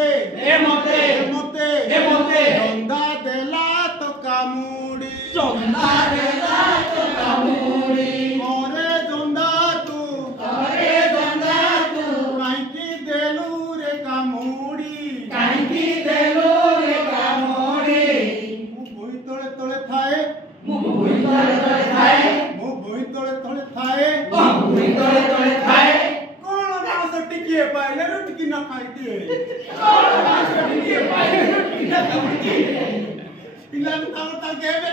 ଏ ମତେ ଚନ୍ଦା ଦେଲା ତ କାମୁଡି କରେ ଚନ୍ଦା ତୁ କାହିଁକି ଦେଲୁ ରେ କାମୁଡି ମୁଁ ଭୂଇଁ ତଳେ ତଳେ ଥାଏ କଣ ମାଂସ ଟିକିଏ ପାଇଲେ ରୁଟିକି ନ ଖାଇଦିଏ ପିଲାଙ୍କୁ ତାକୁ କେବେ